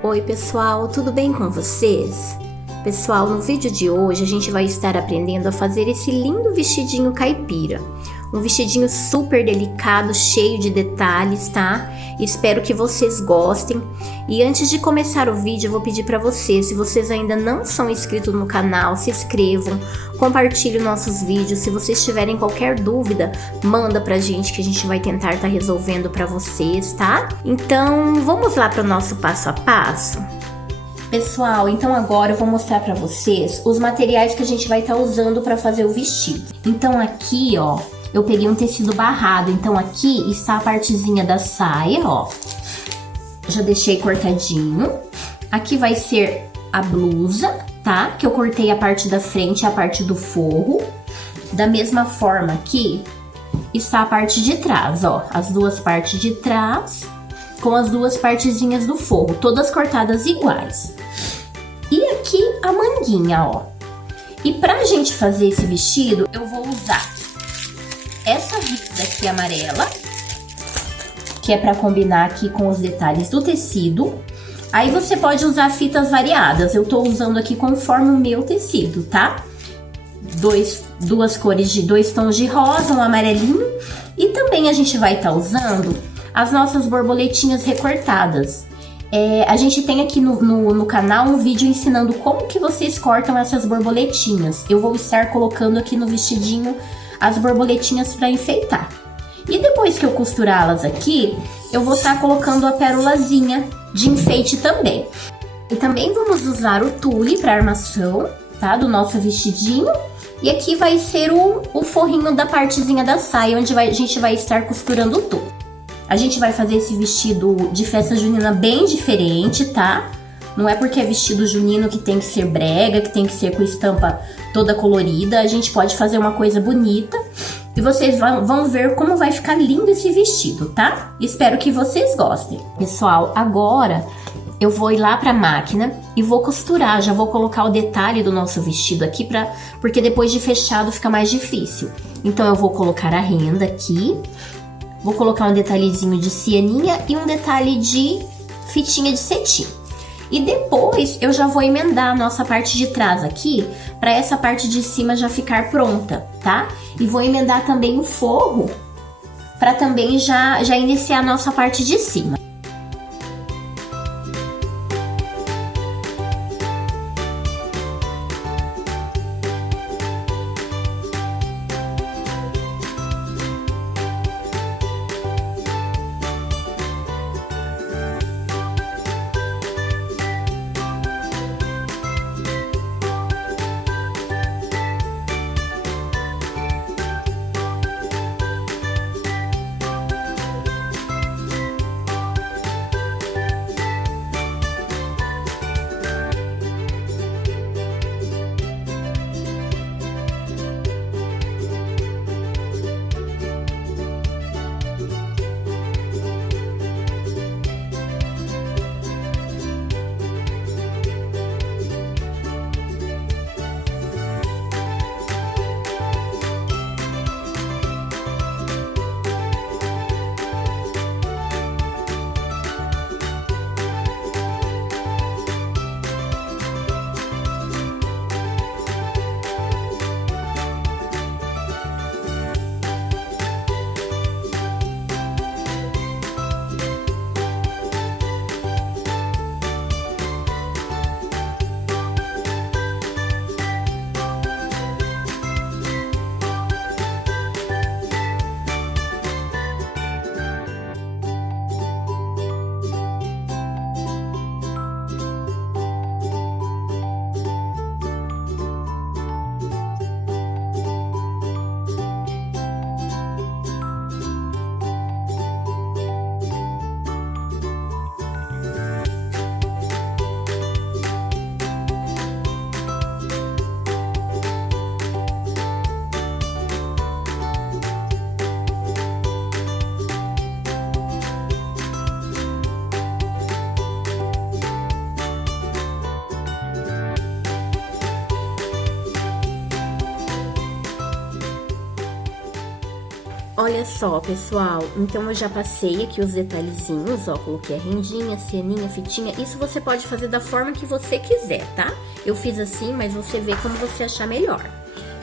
Oi pessoal, tudo bem com vocês? Pessoal, no vídeo de hoje a gente vai estar aprendendo a fazer esse lindo vestidinho caipira. Um vestidinho super delicado, cheio de detalhes, tá? Espero que vocês gostem. E antes de começar o vídeo, eu vou pedir para vocês, se vocês ainda não são inscritos no canal, se inscrevam, compartilhem nossos vídeos. Se vocês tiverem qualquer dúvida, manda pra gente que a gente vai tentar estar resolvendo para vocês, tá? Então, vamos lá para o nosso passo a passo? Pessoal, então agora eu vou mostrar para vocês os materiais que a gente vai estar usando para fazer o vestido. Então aqui, ó, eu peguei um tecido barrado, então aqui está a partezinha da saia, ó. Já deixei cortadinho. Aqui vai ser a blusa, tá? Que eu cortei a parte da frente e a parte do forro. Da mesma forma aqui está a parte de trás, ó. As duas partes de trás com as duas partezinhas do forro, todas cortadas iguais. E aqui a manguinha, ó. E pra gente fazer esse vestido, eu vou usar essa fita aqui amarela, que é pra combinar aqui com os detalhes do tecido. Aí você pode usar fitas variadas, eu tô usando aqui conforme o meu tecido, tá? Duas cores de dois tons de rosa, um amarelinho. E também a gente vai estar usando as nossas borboletinhas recortadas. A gente tem aqui no canal um vídeo ensinando como que vocês cortam essas borboletinhas. Eu vou estar colocando aqui no vestidinho as borboletinhas para enfeitar. E depois que eu costurá-las aqui, eu vou estar colocando a pérolazinha de enfeite também. E também vamos usar o tule para armação, tá? Do nosso vestidinho. E aqui vai ser o forrinho da partezinha da saia, onde a gente vai estar costurando tudo. A gente vai fazer esse vestido de festa junina bem diferente, tá? Não é porque é vestido junino que tem que ser brega, que tem que ser com estampa toda colorida. A gente pode fazer uma coisa bonita e vocês vão ver como vai ficar lindo esse vestido, tá? Espero que vocês gostem. Pessoal, agora eu vou ir lá pra máquina e vou costurar. Já vou colocar o detalhe do nosso vestido aqui, porque depois de fechado fica mais difícil. Então eu vou colocar a renda aqui. Vou colocar um detalhezinho de cianinha e um detalhe de fitinha de cetim. E depois eu já vou emendar a nossa parte de trás aqui, para essa parte de cima já ficar pronta, tá? E vou emendar também o forro, para também já iniciar a nossa parte de cima. Olha só, pessoal, então eu já passei aqui os detalhezinhos, ó, coloquei a rendinha, ceninha, fitinha, isso você pode fazer da forma que você quiser, tá? Eu fiz assim, mas você vê como você achar melhor.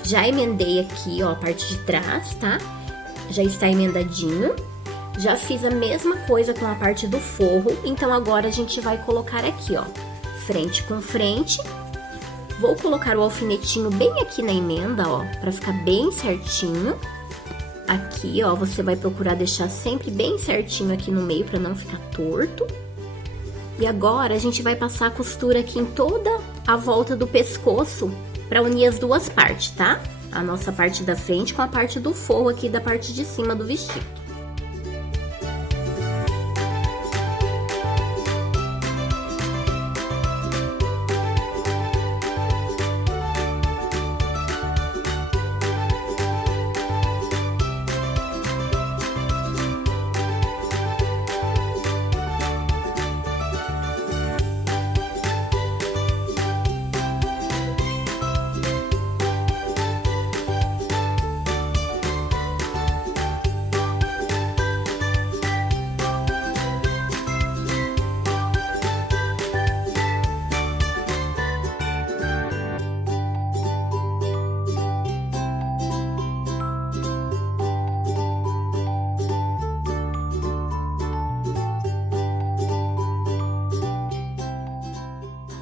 Já emendei aqui, ó, a parte de trás, tá? Já está emendadinho. Já fiz a mesma coisa com a parte do forro, então agora a gente vai colocar aqui, ó, frente com frente. Vou colocar o alfinetinho bem aqui na emenda, ó, pra ficar bem certinho. Aqui, ó, você vai procurar deixar sempre bem certinho aqui no meio pra não ficar torto. E agora a gente vai passar a costura aqui em toda a volta do pescoço pra unir as duas partes, tá? A nossa parte da frente com a parte do forro aqui da parte de cima do vestido.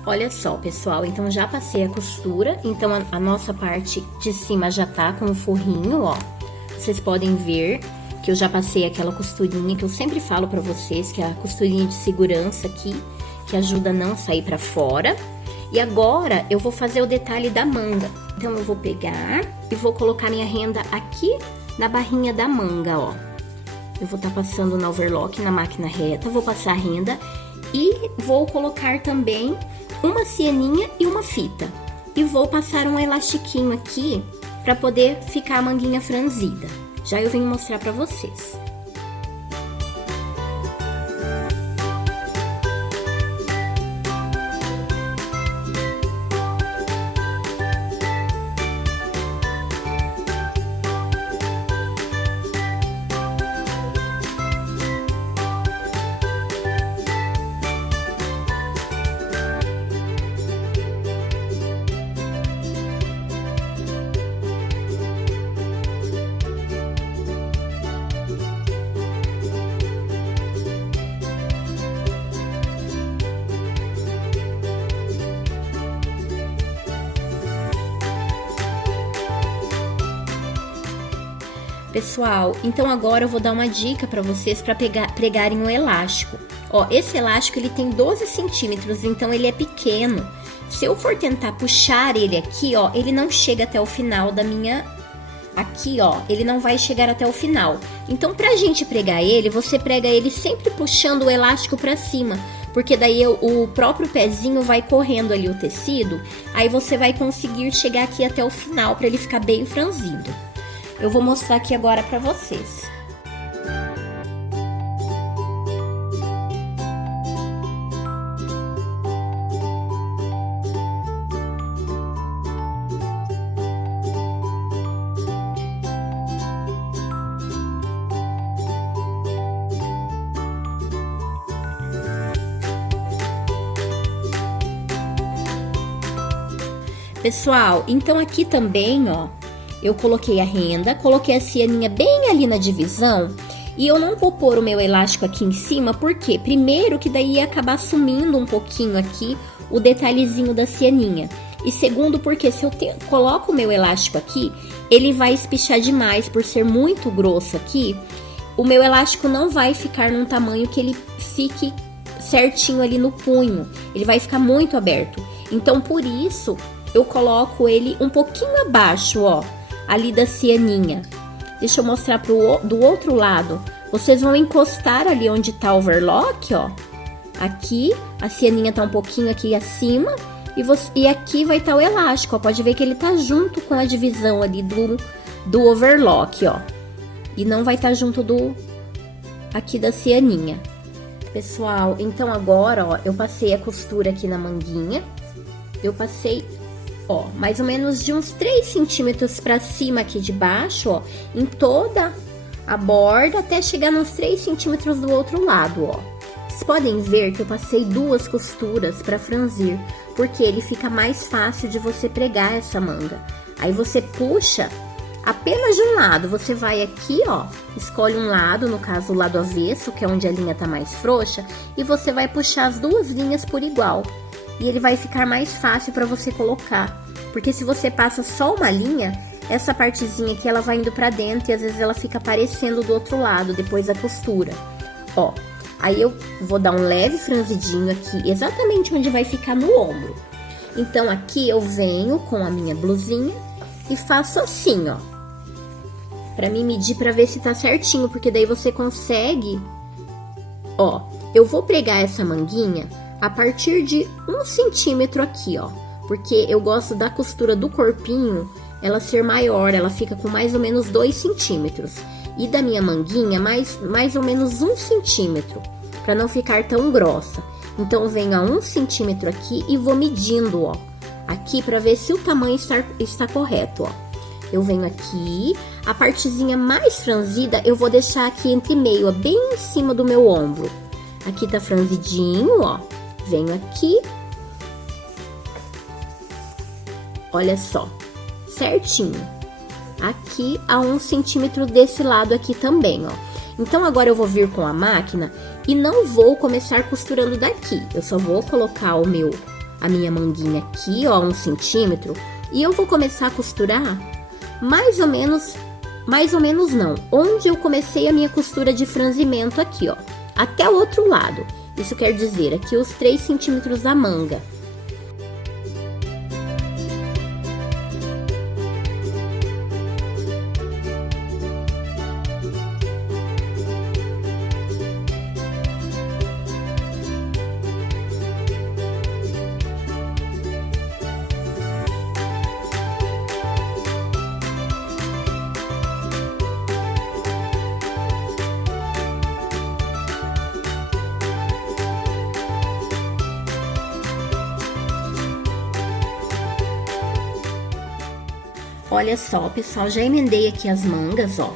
Olha só, pessoal, então já passei a costura, então a nossa parte de cima já tá com o forrinho, ó. Vocês podem ver que eu já passei aquela costurinha que eu sempre falo pra vocês, que é a costurinha de segurança aqui, que ajuda a não sair pra fora. E agora eu vou fazer o detalhe da manga. Então eu vou pegar e vou colocar minha renda aqui na barrinha da manga, ó. Eu vou tá passando na overlock, na máquina reta, vou passar a renda e vou colocar também uma cieninha e uma fita. E vou passar um elastiquinho aqui pra poder ficar a manguinha franzida. Já eu venho mostrar pra vocês. Pessoal, então agora eu vou dar uma dica pra vocês pra pregarem o elástico. Ó, esse elástico ele tem 12 centímetros, então ele é pequeno. Se eu for tentar puxar ele aqui, ó, ele não chega até o final da minha... Aqui, ó, ele não vai chegar até o final. Então, pra gente pregar ele, você prega ele sempre puxando o elástico pra cima. Porque daí o próprio pezinho vai correndo ali o tecido. Aí você vai conseguir chegar aqui até o final pra ele ficar bem franzido. Eu vou mostrar aqui agora pra vocês. Pessoal, então aqui também, ó, eu coloquei a renda, coloquei a cianinha bem ali na divisão e eu não vou pôr o meu elástico aqui em cima, porque primeiro que daí ia acabar sumindo um pouquinho aqui o detalhezinho da cianinha. E segundo, porque se eu coloco o meu elástico aqui, ele vai espichar demais por ser muito grosso aqui. O meu elástico não vai ficar num tamanho que ele fique certinho ali no punho, ele vai ficar muito aberto. Então, por isso, eu coloco ele um pouquinho abaixo, ó, ali da cianinha. Deixa eu mostrar do outro lado. Vocês vão encostar ali onde tá o overlock, ó. Aqui, a cianinha tá um pouquinho aqui acima. E aqui vai estar o elástico, ó. Pode ver que ele tá junto com a divisão ali do overlock, ó. E não vai estar junto aqui da cianinha. Pessoal, então agora, ó, eu passei a costura aqui na manguinha. Eu passei, ó, mais ou menos de uns 3 centímetros pra cima aqui de baixo, ó, em toda a borda até chegar nos 3 centímetros do outro lado, ó. Vocês podem ver que eu passei 2 costuras para franzir, porque ele fica mais fácil de você pregar essa manga. Aí você puxa apenas de um lado, você vai aqui, ó, escolhe um lado, no caso o lado avesso, que é onde a linha tá mais frouxa, e você vai puxar as 2 linhas por igual. E ele vai ficar mais fácil para você colocar, porque se você passa só uma linha, essa partezinha aqui ela vai indo para dentro e às vezes ela fica aparecendo do outro lado, depois da costura. Ó, aí eu vou dar um leve franzidinho aqui, exatamente onde vai ficar no ombro. Então aqui eu venho com a minha blusinha e faço assim, ó. Pra mim medir pra ver se tá certinho, porque daí você consegue... Ó, eu vou pregar essa manguinha a partir de 1 centímetro aqui, ó. Porque eu gosto da costura do corpinho ela ser maior, ela fica com mais ou menos 2 centímetros. E da minha manguinha, mais ou menos 1 centímetro, pra não ficar tão grossa. Então, eu venho a 1 centímetro aqui e vou medindo, ó. Aqui pra ver se o tamanho está correto, ó. Eu venho aqui, a partezinha mais franzida eu vou deixar aqui entre meio, ó, bem em cima do meu ombro. Aqui tá franzidinho, ó. Venho aqui. Olha só, certinho. Aqui a 1 centímetro desse lado aqui também, ó. Então, agora eu vou vir com a máquina e não vou começar costurando daqui. Eu só vou colocar a minha manguinha aqui, ó, 1 centímetro. E eu vou começar a costurar mais ou menos não, onde eu comecei a minha costura de franzimento aqui, ó, até o outro lado. Isso quer dizer, aqui os 3 centímetros da manga. Olha só, pessoal, já emendei aqui as mangas, ó.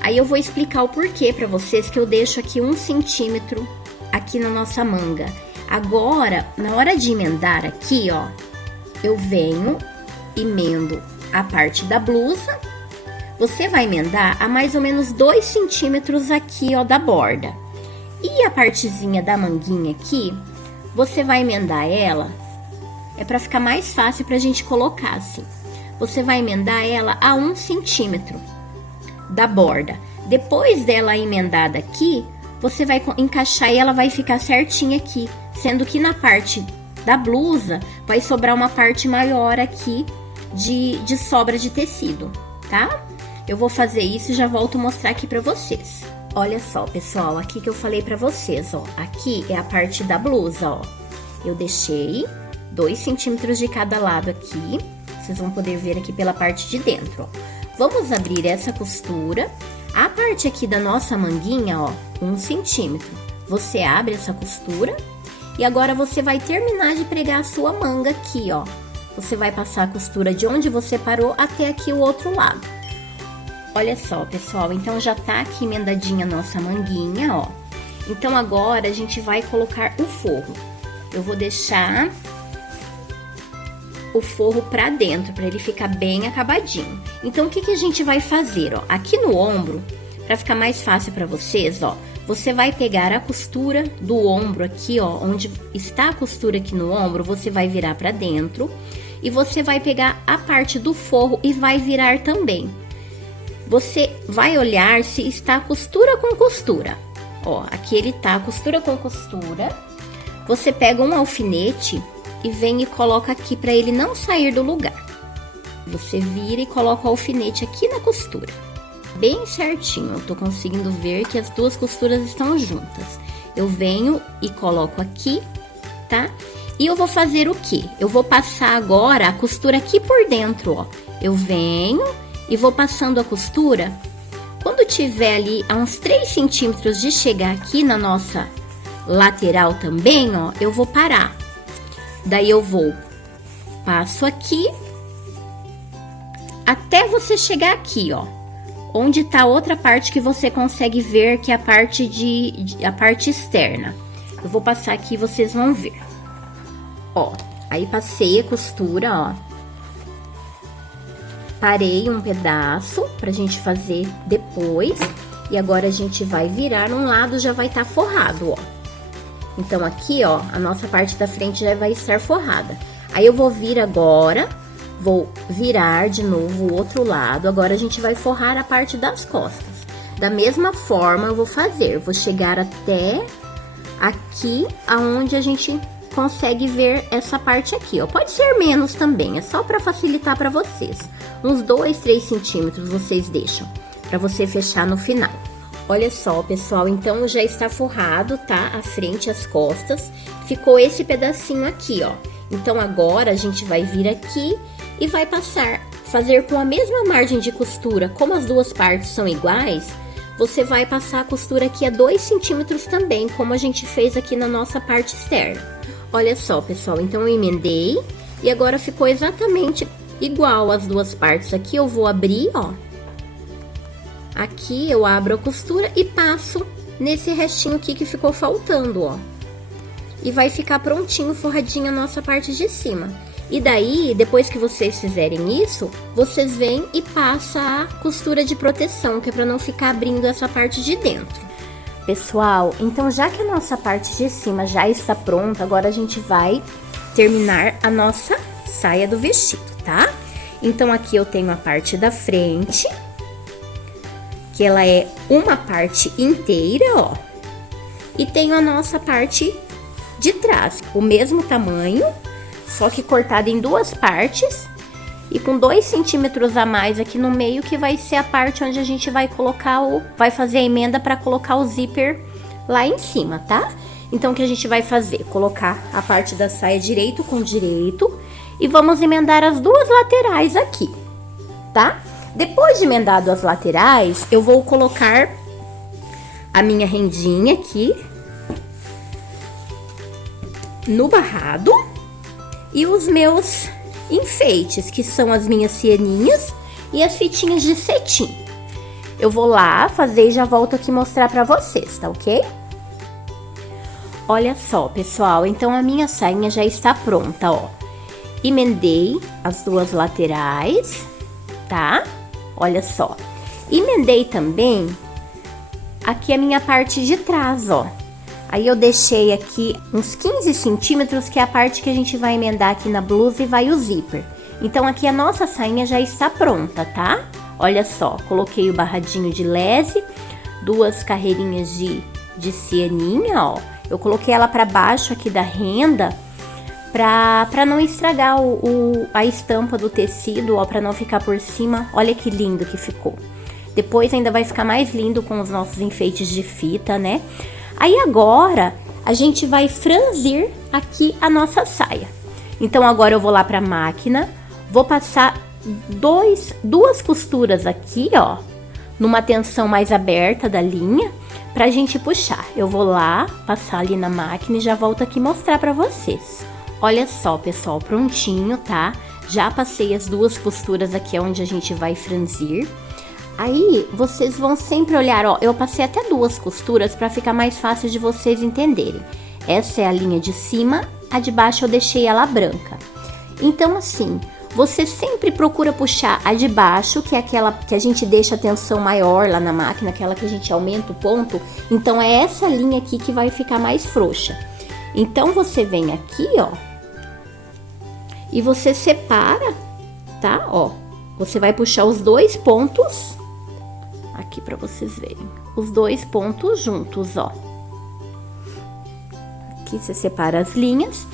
Aí eu vou explicar o porquê pra vocês que eu deixo aqui 1 centímetro aqui na nossa manga. Agora, na hora de emendar aqui, ó, eu venho, emendo a parte da blusa. Você vai emendar a mais ou menos 2 centímetros aqui, ó, da borda. E a partezinha da manguinha aqui, você vai emendar ela, é pra ficar mais fácil pra gente colocar assim. Você vai emendar ela a 1 centímetro da borda. Depois dela emendada aqui, você vai encaixar e ela vai ficar certinha aqui. Sendo que na parte da blusa, vai sobrar uma parte maior aqui de sobra de tecido, tá? Eu vou fazer isso e já volto a mostrar aqui pra vocês. Olha só, pessoal, aqui que eu falei pra vocês, ó. Aqui é a parte da blusa, ó. Eu deixei 2 centímetros de cada lado aqui. Vocês vão poder ver aqui pela parte de dentro, ó. Vamos abrir essa costura. A parte aqui da nossa manguinha, ó, 1 centímetro. Você abre essa costura e agora você vai terminar de pregar a sua manga aqui, ó. Você vai passar a costura de onde você parou até aqui o outro lado. Olha só, pessoal, então já tá aqui emendadinha a nossa manguinha, ó. Então agora a gente vai colocar o forro. Eu vou deixar o forro pra dentro, pra ele ficar bem acabadinho. Então, o que a gente vai fazer, ó? Aqui no ombro, pra ficar mais fácil pra vocês, ó, você vai pegar a costura do ombro aqui, ó, onde está a costura aqui no ombro, você vai virar pra dentro e você vai pegar a parte do forro e vai virar também. Você vai olhar se está costura com costura. Ó, aqui ele tá costura com costura. Você pega um alfinete e vem e coloca aqui para ele não sair do lugar. Você vira e coloca o alfinete aqui na costura. Bem certinho, eu tô conseguindo ver que as 2 costuras estão juntas. Eu venho e coloco aqui, tá? E eu vou fazer o quê? Eu vou passar agora a costura aqui por dentro, ó. Eu venho e vou passando a costura. Quando tiver ali a uns 3 centímetros de chegar aqui na nossa lateral também, ó, eu vou parar. Daí eu passo aqui, até você chegar aqui, ó, onde tá outra parte que você consegue ver, que é a parte a parte externa. Eu vou passar aqui e vocês vão ver. Ó, aí passei a costura, ó. Parei um pedaço pra gente fazer depois. E agora a gente vai virar um lado, já vai estar forrado, ó. Então, aqui, ó, a nossa parte da frente já vai estar forrada. Aí, eu vou vir agora, vou virar de novo o outro lado. Agora, a gente vai forrar a parte das costas. Da mesma forma, eu vou fazer. Vou chegar até aqui, aonde a gente consegue ver essa parte aqui, ó. Pode ser menos também, é só pra facilitar pra vocês. Uns 2, 3 centímetros vocês deixam, pra você fechar no final. Olha só, pessoal, então já está forrado, tá? A frente e as costas. Ficou esse pedacinho aqui, ó. Então, agora a gente vai vir aqui e vai fazer com a mesma margem de costura. Como as duas partes são iguais, você vai passar a costura aqui a 2 centímetros também, como a gente fez aqui na nossa parte externa. Olha só, pessoal, então eu emendei e agora ficou exatamente igual as duas partes. Aqui eu vou abrir, ó. Aqui eu abro a costura e passo nesse restinho aqui que ficou faltando, ó. E vai ficar prontinho, forradinha a nossa parte de cima. E daí, depois que vocês fizerem isso, vocês vêm e passam a costura de proteção, que é pra não ficar abrindo essa parte de dentro. Pessoal, então já que a nossa parte de cima já está pronta, agora a gente vai terminar a nossa saia do vestido, tá? Então, aqui eu tenho a parte da frente, que ela é uma parte inteira, ó. E tenho a nossa parte de trás, o mesmo tamanho, só que cortada em duas partes e com 2 centímetros a mais aqui no meio, que vai ser a parte onde a gente vai colocar vai fazer a emenda para colocar o zíper lá em cima, tá? Então, o que a gente vai fazer? Colocar a parte da saia direito com direito e vamos emendar as duas laterais aqui, tá? Depois de emendado as laterais, eu vou colocar a minha rendinha aqui no barrado e os meus enfeites, que são as minhas cieninhas e as fitinhas de cetim. Eu vou lá fazer e já volto aqui mostrar pra vocês, tá ok? Olha só, pessoal, então a minha sainha já está pronta, ó. Emendei as duas laterais, tá? Olha só. Emendei também aqui a minha parte de trás, ó. Aí eu deixei aqui uns 15 centímetros, que é a parte que a gente vai emendar aqui na blusa e vai o zíper. Então, aqui a nossa sainha já está pronta, tá? Olha só, coloquei o barradinho de lese, 2 carreirinhas de cieninha, ó. Eu coloquei ela pra baixo aqui da renda, pra não estragar a estampa do tecido, ó, pra não ficar por cima. Olha que lindo que ficou. Depois ainda vai ficar mais lindo com os nossos enfeites de fita, né? Aí agora, a gente vai franzir aqui a nossa saia. Então, agora eu vou lá pra máquina, vou passar duas costuras aqui, ó, numa tensão mais aberta da linha, pra gente puxar. Eu vou lá, passar ali na máquina e já volto aqui mostrar pra vocês. Olha só, pessoal, prontinho, tá? Já passei as 2 costuras aqui onde a gente vai franzir. Aí, vocês vão sempre olhar, ó, eu passei até 2 costuras pra ficar mais fácil de vocês entenderem. Essa é a linha de cima, a de baixo eu deixei ela branca. Então, assim, você sempre procura puxar a de baixo, que é aquela que a gente deixa a tensão maior lá na máquina, aquela que a gente aumenta o ponto. Então, é essa linha aqui que vai ficar mais frouxa. Então, você vem aqui, ó, e você separa, tá? Ó, você vai puxar os 2 pontos aqui pra vocês verem, os 2 pontos juntos, ó. Aqui você separa as linhas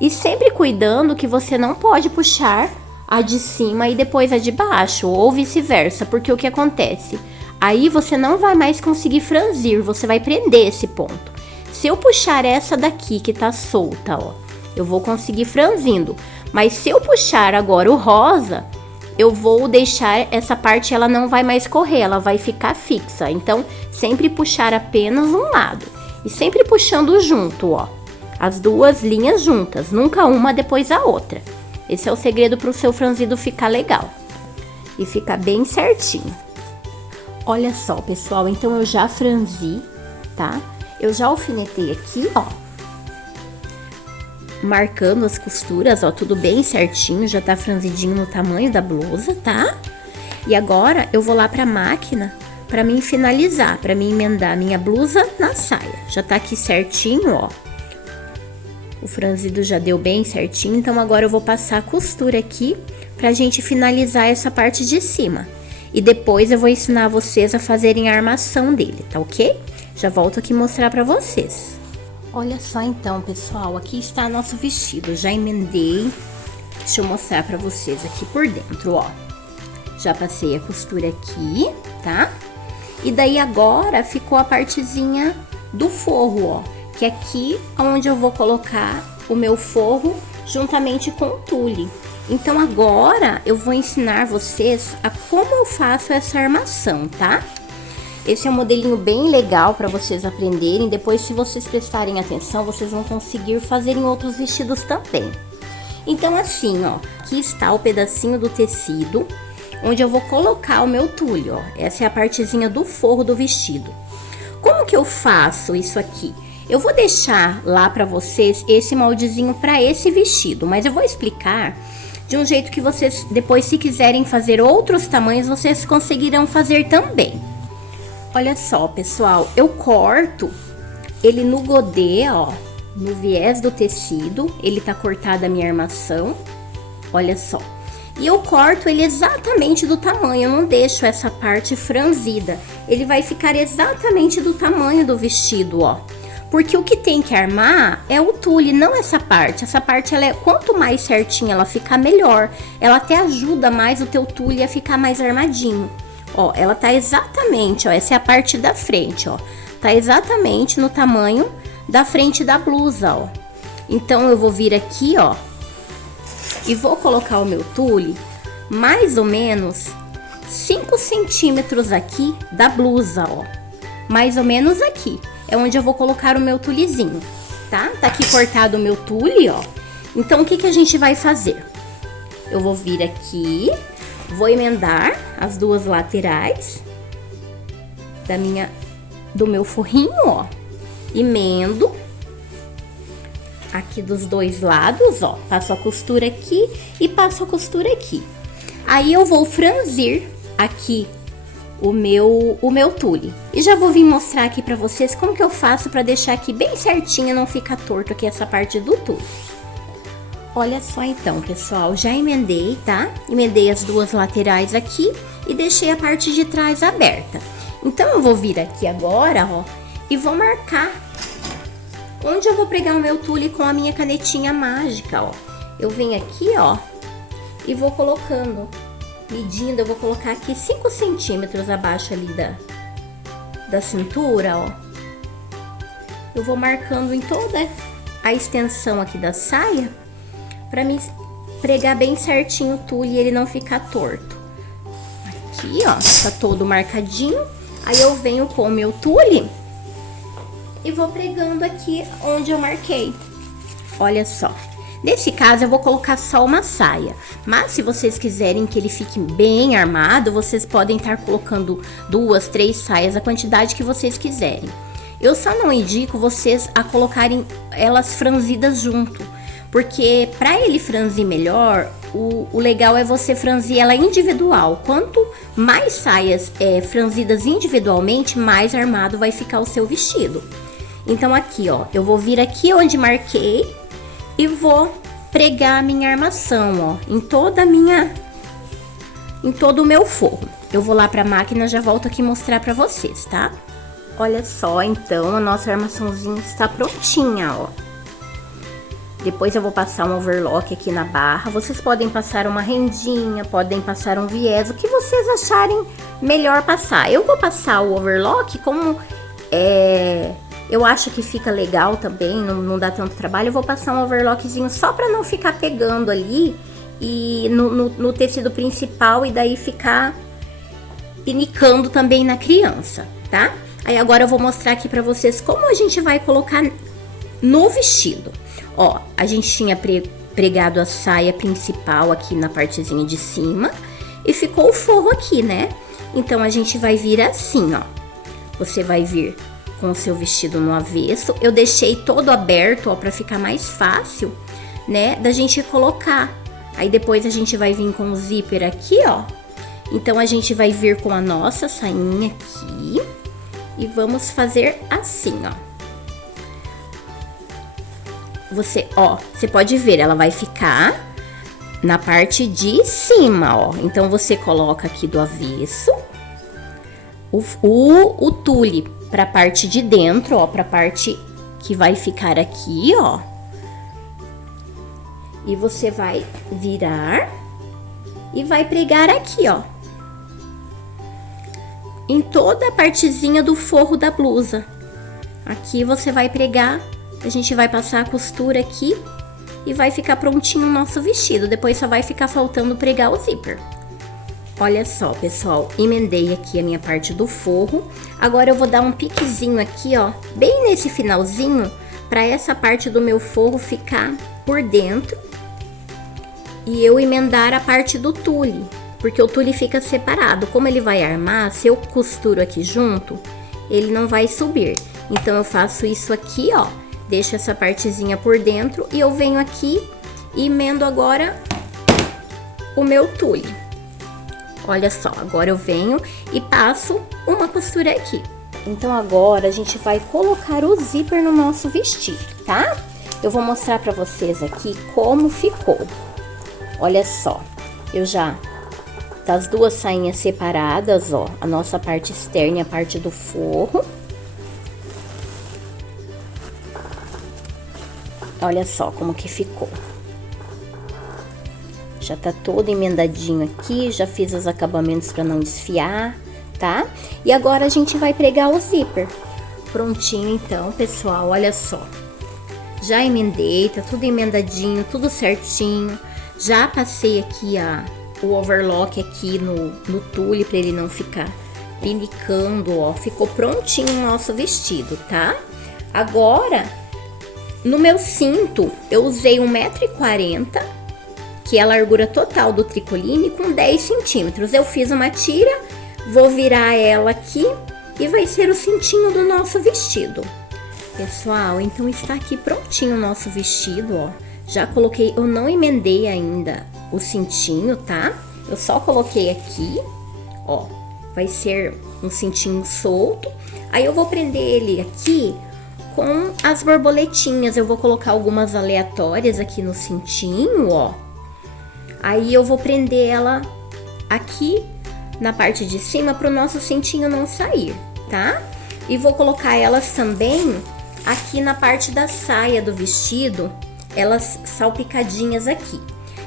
e sempre cuidando que você não pode puxar a de cima e depois a de baixo, ou vice-versa, porque o que acontece? Aí você não vai mais conseguir franzir, você vai prender esse ponto. Se eu puxar essa daqui que tá solta, ó, eu vou conseguir franzindo, mas se eu puxar agora o rosa, eu vou deixar essa parte, ela não vai mais correr, ela vai ficar fixa. Então, sempre puxar apenas um lado. E sempre puxando junto, ó. As 2 linhas juntas, nunca uma depois a outra. Esse é o segredo para o seu franzido ficar legal. E ficar bem certinho. Olha só, pessoal, então eu já franzi, tá? Eu já alfinetei aqui, ó, marcando as costuras, ó, tudo bem certinho, já tá franzidinho no tamanho da blusa, tá? E agora eu vou lá pra máquina pra mim finalizar, pra mim emendar minha blusa na saia. Já tá aqui certinho, ó. O franzido já deu bem certinho, então agora eu vou passar a costura aqui pra gente finalizar essa parte de cima. E depois eu vou ensinar vocês a fazerem a armação dele, tá ok? Já volto aqui mostrar pra vocês. Olha só então, pessoal, aqui está nosso vestido. Eu já emendei. Deixa eu mostrar pra vocês aqui por dentro, ó. Já passei a costura aqui, tá? E daí agora ficou a partezinha do forro, ó. Que é aqui onde eu vou colocar o meu forro juntamente com o tule. Então agora eu vou ensinar vocês a como eu faço essa armação, tá? Esse é um modelinho bem legal para vocês aprenderem. Depois, se vocês prestarem atenção, vocês vão conseguir fazer em outros vestidos também. Então assim, ó, aqui está o pedacinho do tecido onde eu vou colocar o meu tule, ó. Essa é a partezinha do forro do vestido. Como que eu faço isso aqui? Eu vou deixar lá para vocês esse moldezinho para esse vestido, mas eu vou explicar de um jeito que vocês depois, se quiserem fazer outros tamanhos, vocês conseguirão fazer também. Olha só, pessoal, eu corto ele no godê, ó, no viés do tecido, ele tá cortada a minha armação, olha só. E eu corto ele exatamente do tamanho, eu não deixo essa parte franzida, ele vai ficar exatamente do tamanho do vestido, ó. Porque o que tem que armar é o tule, não essa parte. Essa parte, ela é, quanto mais certinha ela ficar, melhor. Ela até ajuda mais o teu tule a ficar mais armadinho. Ó, ela tá exatamente, ó, essa é a parte da frente, ó. Tá exatamente no tamanho da frente da blusa, ó. Então, eu vou vir aqui, ó, e vou colocar o meu tule mais ou menos 5 centímetros aqui da blusa, ó. Mais ou menos aqui. É onde eu vou colocar o meu tulezinho, tá? Tá aqui cortado o meu tule, ó. Então, o que que a gente vai fazer? Eu vou vir aqui, vou emendar as duas laterais do meu forrinho, ó. Emendo aqui dos dois lados, ó. Passo a costura aqui e passo a costura aqui. Aí, eu vou franzir aqui o meu tule. E já vou vir mostrar aqui pra vocês como que eu faço pra deixar aqui bem certinho, não ficar torto aqui essa parte do tule. Olha só então, pessoal, já emendei, tá? Emendei as duas laterais aqui e deixei a parte de trás aberta. Então, eu vou vir aqui agora, ó, e vou marcar onde eu vou pregar o meu tule com a minha canetinha mágica, ó. Eu venho aqui, ó, e vou colocando, medindo, eu vou colocar aqui 5 centímetros abaixo ali da cintura, ó. Eu vou marcando em toda a extensão aqui da saia, pra mim pregar bem certinho o tule e ele não ficar torto. Aqui, ó, tá todo marcadinho. Aí eu venho com o meu tule e vou pregando aqui onde eu marquei. Olha só. Nesse caso, eu vou colocar só uma saia. Mas, se vocês quiserem que ele fique bem armado, vocês podem estar colocando 2, 3 saias, a quantidade que vocês quiserem. Eu só não indico vocês a colocarem elas franzidas junto. Porque, para ele franzir melhor, o legal é você franzir ela individual. Quanto mais saias franzidas individualmente, mais armado vai ficar o seu vestido. Então, aqui, ó, eu vou vir aqui onde marquei e vou pregar a minha armação, ó, em todo o meu forro. Eu vou lá pra máquina, já volto aqui mostrar pra vocês, tá? Olha só, então, a nossa armaçãozinha está prontinha, ó. Depois eu vou passar um overlock aqui na barra. Vocês podem passar uma rendinha, podem passar um viés, o que vocês acharem melhor passar. Eu vou passar o overlock como eu acho que fica legal também, não dá tanto trabalho. Eu vou passar um overlockzinho só pra não ficar pegando ali e no tecido principal e daí ficar pinicando também na criança, tá? Aí agora eu vou mostrar aqui pra vocês como a gente vai colocar no vestido. Ó, a gente tinha pregado a saia principal aqui na partezinha de cima. e ficou o forro aqui, né? Então, a gente vai vir assim, ó. Você vai vir com o seu vestido no avesso. Eu deixei todo aberto, ó, pra ficar mais fácil, né, da gente colocar. Aí, depois a gente vai vir com o zíper aqui, ó. Então, a gente vai vir com a nossa sainha aqui e vamos fazer assim, ó. Você pode ver, ela vai ficar na parte de cima, ó. Então, você coloca aqui do avesso o tule pra parte de dentro, ó, pra parte que vai ficar aqui, ó. E você vai virar e vai pregar aqui, ó, em toda a partezinha do forro da blusa. Aqui você vai pregar, a gente vai passar a costura aqui e vai ficar prontinho o nosso vestido. Depois só vai ficar faltando pregar o zíper. Olha só, pessoal, emendei aqui a minha parte do forro. Agora eu vou dar um piquezinho aqui, ó, bem nesse finalzinho, para essa parte do meu forro ficar por dentro e eu emendar a parte do tule, porque o tule fica separado. Como ele vai armar, se eu costuro aqui junto, ele não vai subir. Então, eu faço isso aqui, ó, deixo essa partezinha por dentro e eu venho aqui e emendo agora o meu tule. Olha só, agora eu venho e passo uma costura aqui. Então, agora a gente vai colocar o zíper no nosso vestido, tá? Eu vou mostrar pra vocês aqui como ficou. Olha só, eu já... das duas sainhas separadas, ó, a nossa parte externa e a parte do forro. Olha só como que ficou. Já tá todo emendadinho aqui, já fiz os acabamentos para não desfiar, tá? E agora a gente vai pregar o zíper. Prontinho então, pessoal, olha só. Já emendei, tá tudo emendadinho, tudo certinho. Já passei aqui o overlock aqui no tule para ele não ficar pinicando, ó. Ficou prontinho o nosso vestido, tá? Agora, no meu cinto, eu usei 1,40 m, que é a largura total do tricoline, com 10 centímetros. Eu fiz uma tira, vou virar ela aqui e vai ser o cintinho do nosso vestido. Pessoal, então está aqui prontinho o nosso vestido, ó. Já coloquei, eu não emendei ainda o cintinho, tá? Eu só coloquei aqui, ó. Vai ser um cintinho solto. Aí eu vou prender ele aqui com as borboletinhas. Eu vou colocar algumas aleatórias aqui no cintinho, ó. Aí eu vou prender ela aqui na parte de cima para o nosso cintinho não sair, tá? E vou colocar elas também aqui na parte da saia do vestido, elas salpicadinhas aqui.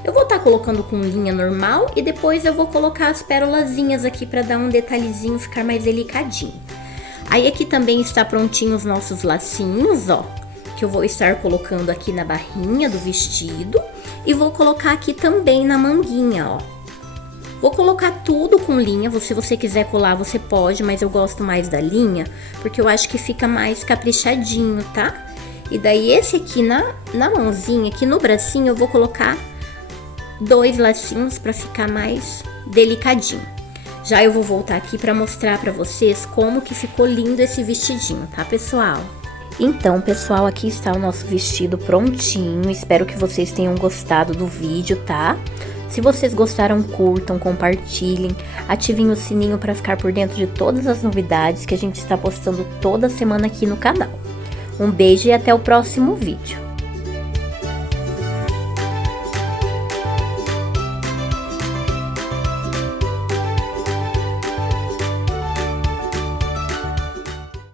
Eu vou estar colocando com linha normal e depois eu vou colocar as pérolazinhas aqui para dar um detalhezinho, ficar mais delicadinho. Aí aqui também está prontinho os nossos lacinhos, ó, que eu vou estar colocando aqui na barrinha do vestido e vou colocar aqui também na manguinha, ó. Vou colocar tudo com linha, se você quiser colar você pode, mas eu gosto mais da linha, porque eu acho que fica mais caprichadinho, tá? E daí esse aqui na mãozinha, aqui no bracinho, eu vou colocar 2 lacinhos para ficar mais delicadinho. Já eu vou voltar aqui para mostrar para vocês como que ficou lindo esse vestidinho, tá, pessoal? Então, pessoal, aqui está o nosso vestido prontinho. Espero que vocês tenham gostado do vídeo, tá? Se vocês gostaram, curtam, compartilhem, ativem o sininho para ficar por dentro de todas as novidades que a gente está postando toda semana aqui no canal. Um beijo e até o próximo vídeo.